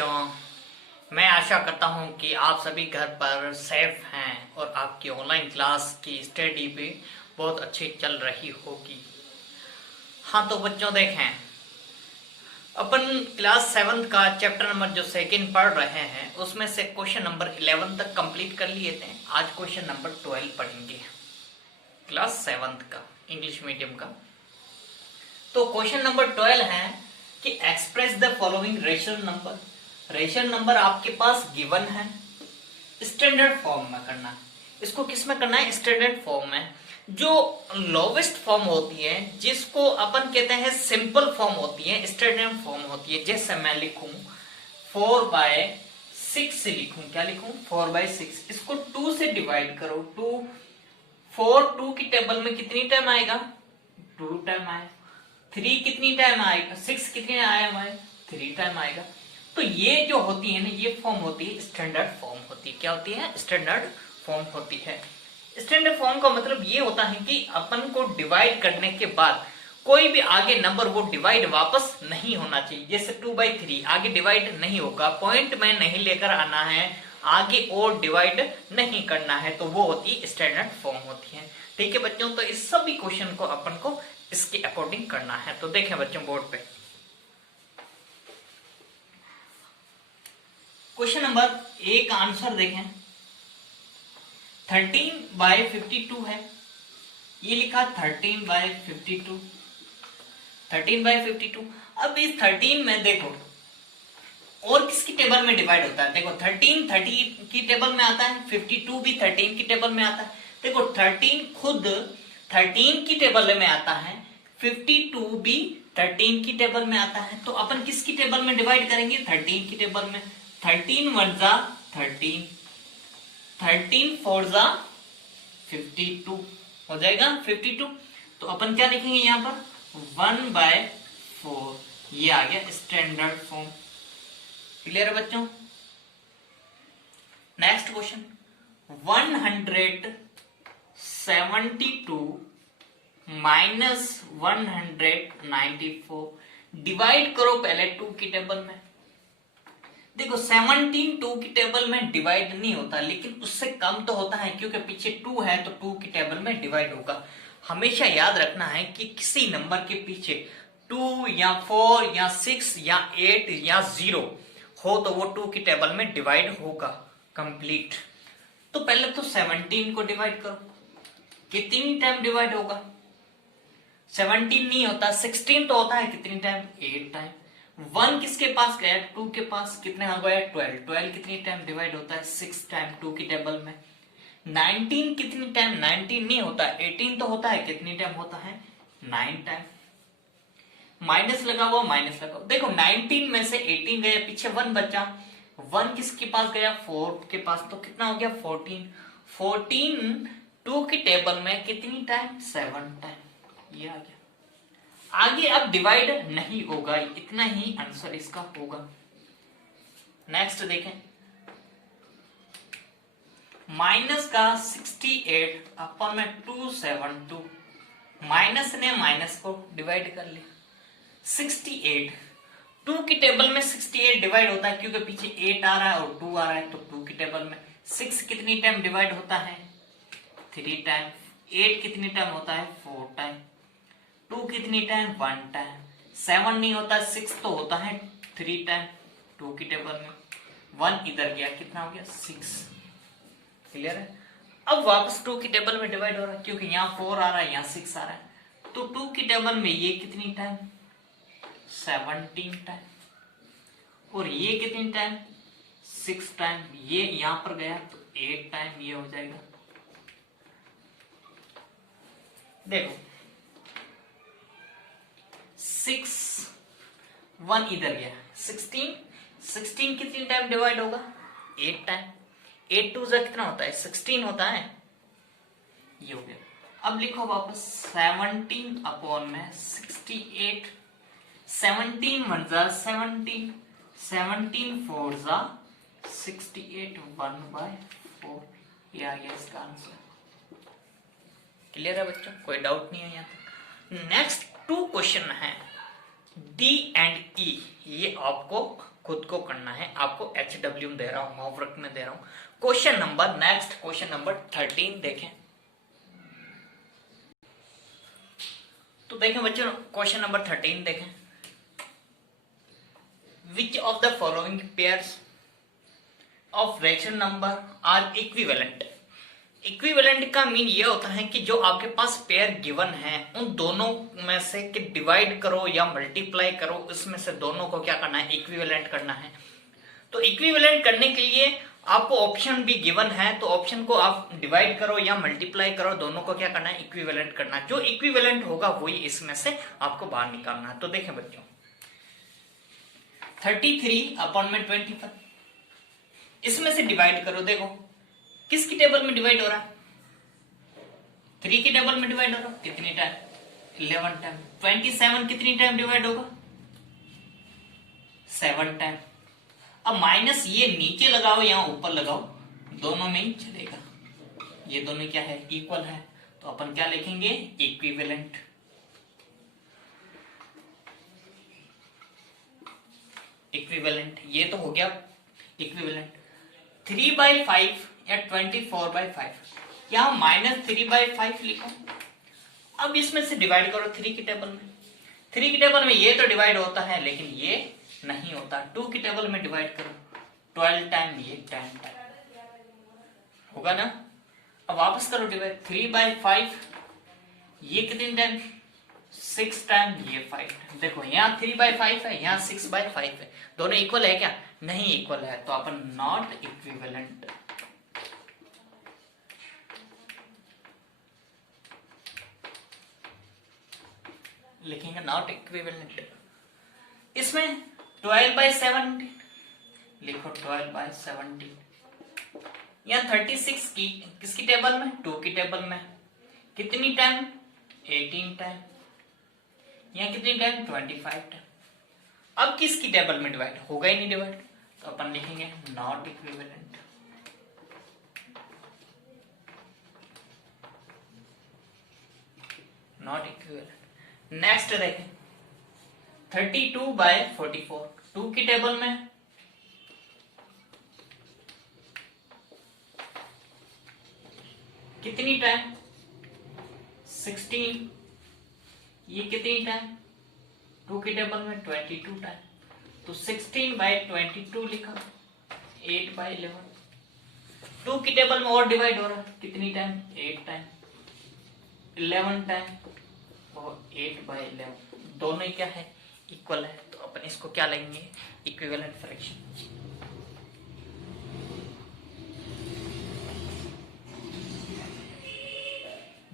बच्चों, मैं आशा करता हूं कि आप सभी घर पर सेफ हैं और आपकी ऑनलाइन क्लास की स्टडी भी बहुत अच्छी चल रही होगी। हाँ तो बच्चों देखें, अपन क्लास 7 का चैप्टर नंबर जो सेकंड पढ़ रहे हैं उसमें से क्वेश्चन नंबर 11 तक कंप्लीट कर लिए थे। आज क्वेश्चन नंबर 12 पढ़ेंगे क्लास 7 का इंग्लिश मीडियम का। तो क्वेश्चन नंबर 12 है कि express the following rational number. Rational number आपके पास गिवन है, स्टैंडर्ड फॉर्म में करना है। इसको किस में करना है? स्टैंडर्ड फॉर्म में। जो लोवेस्ट फॉर्म होती है जिसको अपन कहते हैं सिंपल फॉर्म होती है, स्टैंडर्ड फॉर्म होती है। जैसे मैं लिखूं 4/6 लिखूं, क्या लिखूं? 4/6। इसको 2 से डिवाइड करो। 2 की टेबल में कितनी टाइम आएगा? 2 टाइम आएगा। 3 कितनी टाइम आएगा? 6 कितनी आया हुआ है? 3 टाइम आएगा। तो ये जो होती है ना, ये फॉर्म होती है स्टैंडर्ड फॉर्म होती है। क्या होती है? स्टैंडर्ड फॉर्म होती है। स्टैंडर्ड फॉर्म का मतलब ये होता है कि अपन को डिवाइड करने के बाद कोई भी आगे नंबर वो डिवाइड वापस नहीं होना चाहिए। जैसे 2/3 आगे डिवाइड नहीं होगा, पॉइंट में नहीं लेकर आना है, आगे और डिवाइड नहीं करना है, तो वो होती स्टैंडर्ड फॉर्म होती है। ठीक है बच्चों, तो इस सभी क्वेश्चन को अपन को इसके अकॉर्डिंग करना है। तो देखें बच्चों बोर्ड पे क्वेश्चन नंबर 1 का आंसर देखें। 13/52 है, ये लिखा 13/52। 13/52। अब इस 13 में देखो और किसकी टेबल में डिवाइड होता है? देखो 13 30 की टेबल में आता है, 52 भी 13 की टेबल में आता है। देखो 13 खुद 13 की टेबल में आता है, 52 भी 13 की टेबल में आता है। तो अपन किसकी टेबल में डिवाइड करेंगे? 13 की टेबल में। 13 1 जा 13, 13 4 जा 52 हो जाएगा 52। तो अपन क्या लिखेंगे यहां पर? 1/4। ये आ गया स्टैंडर्ड फॉर्म। क्लियर है बच्चों? नेक्स्ट क्वेश्चन 172 -194 डिवाइड करो पहले 2 की टेबल में। देखो 17 2 की टेबल में डिवाइड नहीं होता, लेकिन उससे कम तो होता है क्योंकि पीछे 2 है तो 2 की टेबल में डिवाइड होगा। हमेशा याद रखना है कि किसी नंबर के पीछे 2 या 4 या 6 या 8 या 0 हो तो वो 2 की टेबल में डिवाइड होगा कंप्लीट। तो पहले तो 17 को डिवाइड करो, कितनी टाइम डिवाइड होगा? 17 नहीं होता, 16 तो होता है, कितनी टाइम? 8 टाइम। 1 किसके पास गया? 2 के पास। कितने हो गया? 12। 12 कितनी टाइम डिवाइड होता है? 6 टाइम 2 की टेबल में। 19 कितनी टाइम? 19 नहीं होता, 18 तो होता है, कितनी टाइम होता है? 9 टाइम। माइनस लगा हुआ, माइनस लगा। देखो 19 में से 18 गया, पीछे 1 बचा। 1 किसके पास गया? 4 के पास। तो कितना हो गया? 14। 14 2 की टेबल में कितनी टाइम? 7 टाइम। ये आ गया। आगे अब डिवाइड नहीं होगा, इतना ही आंसर इसका होगा। नेक्स्ट देखें, माइनस का 68 अपन में 272। माइनस ने माइनस को डिवाइड कर लिया। 68 2 की टेबल में 68 डिवाइड होता है क्योंकि पीछे 8 आ रहा है और 2 आ रहा है, तो 2 की टेबल में 6 कितनी टाइम डिवाइड होता है? 3 टाइम। 8 कितनी टाइम होता है? 4 टाइम। 2 कितनी टाइम? 1 टाइम। 7 नहीं होता, 6 तो होता है 3 टाइम 2 की टेबल में। 1 इधर गया, कितना हो गया? 6। क्लियर है? अब वापस 2 की टेबल में डिवाइड हो रहा है क्योंकि यहाँ 4 आ रहा है, यहाँ 6 आ रहा है। तो 2 की टेबल में ये कितनी टाइम? 17 टाइम। और ये कितनी टाइम? 6 टाइम। ये यहां पर गया तो 8 टाइम। ये हो जाएगा। देखो 6 1 इधर गया, 16 कितनी टाइम डिवाइड होगा? 8 टाइम। 8 2 जा कितना होता है? 16 होता है। ये हो गया। अब लिखो वापस 17 अपॉन में 68। 17 1 जा 17, 17 4 जा 68, 1/4। ये आ गया इसका आंसर। क्लियर है बच्चों? कोई डाउट नहीं है यहाँ तक? नेक्स्ट 2 क्वेश्चन है डी एंड ई, ये आपको खुद को करना है, आपको HW दे रहा हूं, होमवर्क में दे रहा हूं। Question number next, question number 13 देखें। तो देखें बच्चों, क्वेश्चन नंबर 13 देखें। Which of the following pairs of rational number are equivalent. Equivalent का मीन ये होता है कि जो आपके पास पेयर गिवन है उन दोनों में से कि डिवाइड करो या मल्टीप्लाई करो, उसमें से दोनों को क्या करना है, इक्विवेलेंट करना है। तो इक्विवेलेंट करने के लिए आपको ऑप्शन भी गिवन है, तो ऑप्शन को आप डिवाइड करो या मल्टीप्लाई करो, दोनों को क्या करना है, इक्विवेलेंट करना है। जो इक्विवेलेंट होगा वही इसमें से आपको बाहर निकालना है। तो देखें बच्चों, 33 अपॉन में 25, इसमें से डिवाइड करो। देखो किसकी टेबल में डिवाइड हो रहा है, 3 की टेबल में डिवाइड हो रहा है, कितनी टाइम, 11 टाइम। 27 कितनी टाइम डिवाइड होगा, 7 टाइम। अब माइनस ये नीचे लगाओ या ऊपर लगाओ, दोनों में ही चलेगा, ये दोनों क्या है, इक्वल है। तो अपन क्या लिखेंगे, इक्विवेलेंट। इक्विवेलेंट ये तो हो गया इक्विवेलेंट। 3/5 या 24/5, यहां -3/5 लिखो। अब इसमें से डिवाइड करो 3 की टेबल में। 3 की टेबल में ये तो डिवाइड होता है लेकिन ये नहीं होता। 2 की टेबल में डिवाइड करो, 12 टाइम, ये 10 टाइम होगा ना। अब वापस करो डिवाइड, 3/5 ये कितनी टाइम, 6 टाइम, ये 5 टाइम। देखो यहाँ 3/5 है, यहाँ 6/5 है, दोनों इक्वल है क्या, नहीं इक्वल है, तो अपन नॉट इक्विवेलेंट। लिखेंगे नॉट इक्विवेलेंट। इसमें 12/17 लिखो, 12/17। यहाँ 36 की किसकी टेबल में, 2 की टेबल में, कितनी टाइम, 18 टाइम। यहाँ कितनी टाइम, 25 टाइम। अब किसकी टेबल में डिवाइड, होगा ही नहीं डिवाइड, तो अपन लिखेंगे not equivalent. Not equivalent. Next देखें, 32/44, 2 की टेबल में, कितनी टाइम, 16, ये कितनी टाइम, 2 की टेबल में 22 टाइम, तो 16/22 लिखा, 8/11। 2 की टेबल में और डिवाइड हो रहा है, कितनी टाइम, 8 टाइम, 11 टाइम और 8/11, दोनों ही क्या है, इक्वल है। तो अपन इसको क्या लेंगे, इक्विवेलेंट फ्रैक्शन।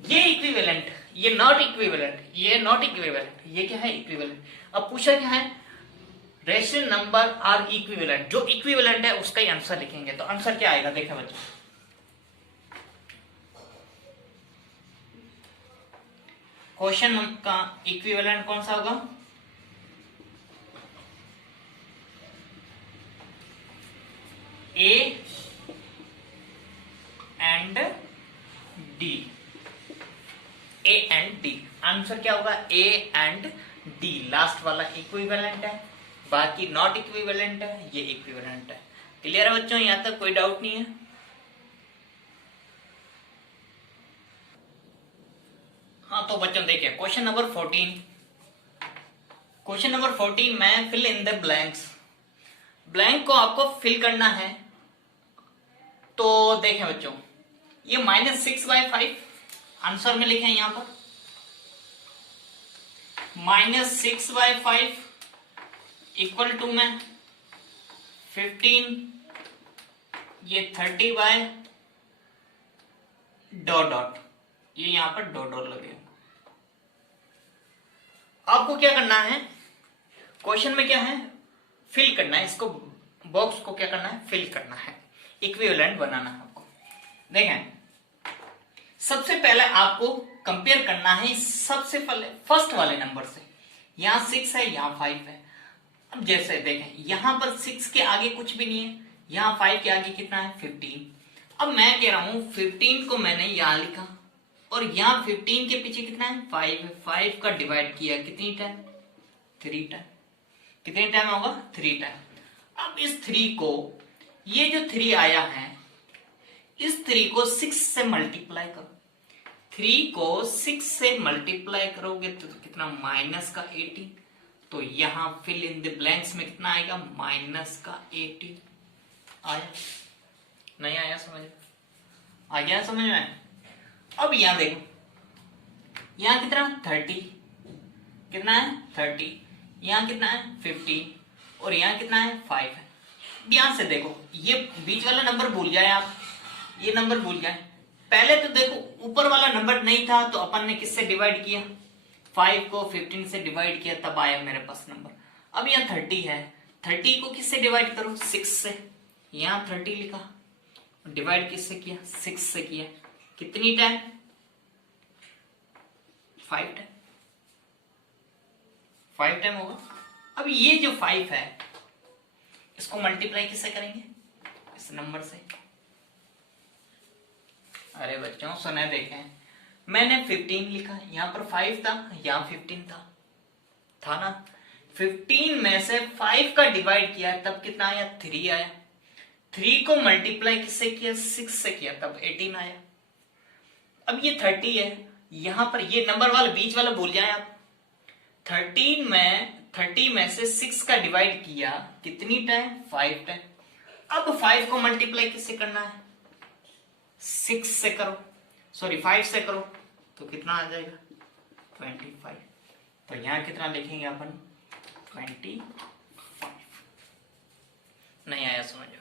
ये इक्विवेलेंट, ये नॉट इक्विवेलेंट, ये नॉट इक्विवेलेंट, ये क्या है, इक्विवेलेंट। अब पूछा क्या है, रेशनल नंबर आर इक्विवेलेंट। जो इक्विवेलेंट है उसका ही आंसर लिखेंगे, तो आंसर क्या आएगा, देखें बच्चों, क्वेश्चन का इक्विवेलेंट कौन सा होगा, A and D. A and D, answer क्या होगा, ए एंड डी, लास्ट वाला इक्विवेलेंट है, बाकी नॉट इक्विवेलेंट है, ये इक्विवेलेंट है। क्लियर है बच्चों, यहां तक कोई डाउट नहीं है। हाँ तो बच्चों देखिए क्वेश्चन नंबर 14। क्वेश्चन नंबर 14 में fill in the blanks, blank को आपको फिल करना है। तो देखें बच्चों, ये -6/5 आंसर में लिखें, यहां पर -6/5 इक्वल टू में 15, ये 30 डॉट डॉट, ये यहां पर डॉट डॉट लगे। आपको क्या करना है, क्वेश्चन में क्या है, फिल करना है, इसको बॉक्स को क्या करना है, फिल करना है, इक्विवेलेंट बनाना है आपको। देखें सबसे पहले आपको कंपेयर करना है सबसे पहले फर्स्ट वाले नंबर से। यहां 6 है, यहां 5 है। अब जैसे देखें यहां पर 6 के आगे कुछ भी नहीं है, यहां 5 के आगे कितना है, 15। अब मैं कह रहा हूं 15 को मैंने यहां लिखा और यहां 15 के पीछे कितना है, 5 है। 5 का डिवाइड किया कितनी टाइम, 3 टाइम। कितने टाइम होगा, 3 टाइम। अब इस 3 को, ये जो 3 आया है, इस 3 को 6 से मल्टीप्लाई करो। 3 को 6 से मल्टीप्लाई करोगे तो कितना, माइनस का 18। तो यहां फिल इन द ब्लैंक्स में कितना आएगा, माइनस का 18 आया। नहीं आया समझ में? आ गया समझ में? अब यहां देखो, यहां कितना 30, कितना है 30, यहां कितना है 15 और यहां कितना है 5 है। यहां से देखो, ये बीच वाला नंबर भूल जाए आप, ये नंबर भूल जाए। पहले तो देखो ऊपर वाला नंबर नहीं था तो अपन ने किससे डिवाइड किया, 5 को 15 से डिवाइड किया, तब आया मेरे पास नंबर। अब यहाँ 30 है, 30 को किससे डिवाइड करो, 6 से। यहाँ 30 लिखा, डिवाइड किससे किया, 6 से किया। कितनी टाइम, 5 टाइम, 5 टाइम होगा। अब ये जो 5 है, इसको मल्टीप्लाई किससे करेंगे, इस नंबर से। अरे बच्चों सुने, देखें, मैंने 15 लिखा, यहां पर 5 था, यहां 15 था ना। 15 में से 5 का डिवाइड किया तब कितना आया, 3 आया। 3 को मल्टीप्लाई किससे किया, 6 से किया, तब 18 आया। अब ये 30 है, यहां पर ये नंबर वाला बीच वाला भूल जाए आप। 30 में से 6 का डिवाइड किया, कितनी टाइम, 5 टाइम। अब 5 को मल्टीप्लाई किससे करना है, 6 से करो, सॉरी 5 से करो, तो कितना आ जाएगा, 25। तो यहां कितना लिखेंगे अपन, 25। नहीं आया समझ में?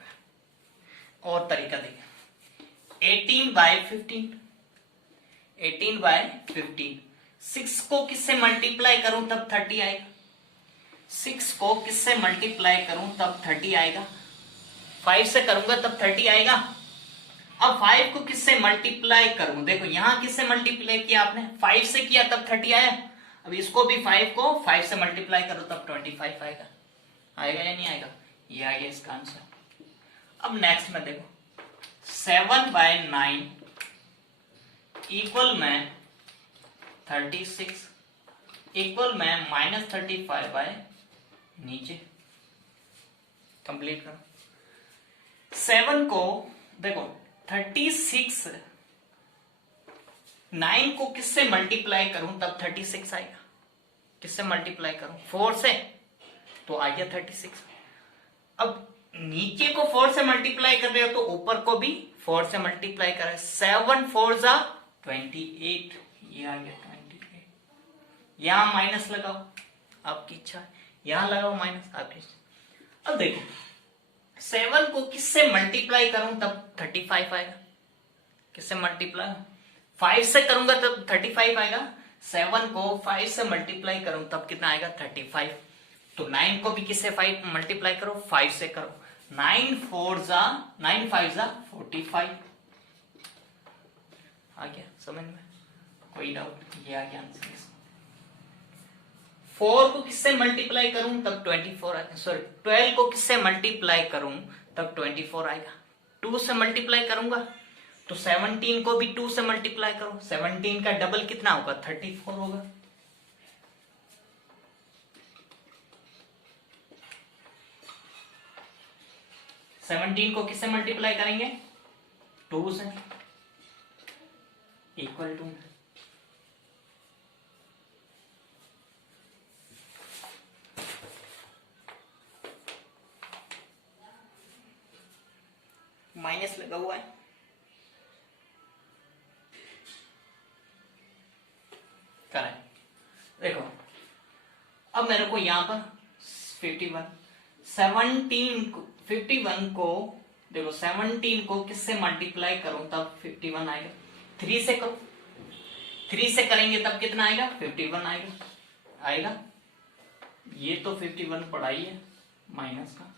और तरीका देखिए, 18/15, 18/15। 6 को किससे मल्टीप्लाई करूं तब 30 आएगा, 6 को किससे मल्टीप्लाई करूं तब 30 आएगा, 5 से करूंगा तब 30 आएगा। अब 5 को किससे मल्टीप्लाई करूं, देखो यहां किससे मल्टीप्लाई किया आपने, 5 से किया तब 30 आया। अब इसको भी 5 को 5 से मल्टीप्लाई करो तब 25 आएगा। आएगा या नहीं आएगा, ये आ गया इसका आंसर। अब नेक्स्ट में देखो, 7/9 इक्वल में 36 इक्वल में -35 बाय नीचे। कंप्लीट करो। 7 को देखो 36, 9 को किससे मल्टीप्लाई करूं तब 36 आएगा, किससे मल्टीप्लाई करूं, 4 से, तो आ गया 36। अब नीचे को 4 से मल्टीप्लाई कर रहे हो तो ऊपर को भी 4 से मल्टीप्लाई कर रहे हैं। 7 4 जा 28, ये आ गया 28। यहां माइनस लगाओ, आपकी इच्छा है, यहां लगाओ माइनस, आपकी इच्छा। अब देखो 7 को किससे मल्टीप्लाई करूं तब 35 आएगा, किससे मल्टीप्लाई, 5 से करूंगा तब 35 आएगा। 7 को 5 से मल्टीप्लाई करूं तब कितना आएगा, 35। तो 9 को भी किससे 5 मल्टीप्लाई करो, 5 से करो। 9 4 जा 9 5 जा 45। आ गया समझ में, कोई डाउट, ये आ गया आंसर। 4 को किससे मल्टीप्लाई करूं तब 24 आएगा, सॉरी 12 को किससे मल्टीप्लाई करूं तब 24 आएगा। 2 से मल्टीप्लाई करूंगा तो 17 को भी 2 से मल्टीप्लाई करो, 17 का डबल कितना होगा, 34 होगा। सेवनटीन को किससे मल्टीप्लाई करेंगे, 2 से, इक्वल टू माइनस लगा हुआ है, करेक्ट। देखो अब मेरे को यहां पर 51 को देखो 17 को किससे मल्टीप्लाई करूं तब 51 आएगा, 3 से करो, 3 से करेंगे तब कितना आएगा, 51 आएगा। ये तो 51 पढ़ाई है माइनस का।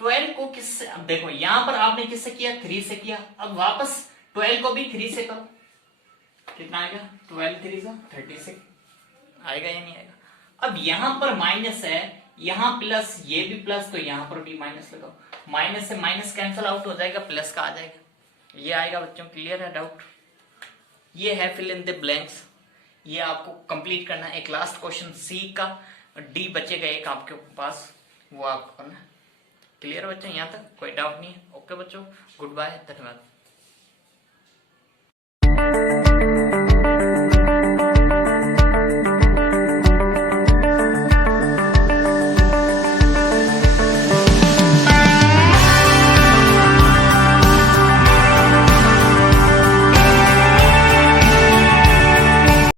12 को किससे, अब देखो यहां पर आपने किससे किया, 3 से किया, अब वापस 12 को भी 3 से करो, कितना आएगा, 12 3 जा 36 आएगा या नहीं आएगा। अब यहां पर माइनस है, यहां प्लस, ये भी प्लस, तो यहां पर भी माइनस लगाओ, माइनस से माइनस कैंसिल आउट हो जाएगा, प्लस का आ जाएगा। ये आएगा बच्चों, क्लियर है डाउट? ये है फिल इन द ब्लैंक्स, ये आपको कंप्लीट करना है। एक लास्ट क्वेश्चन सी का, डी बचेगा एक आपके पास, वो आपको करना। क्लियर बच्चों, यहाँ तक कोई डाउट नहीं है? ओके बच्चों, गुड बाय, धन्यवाद।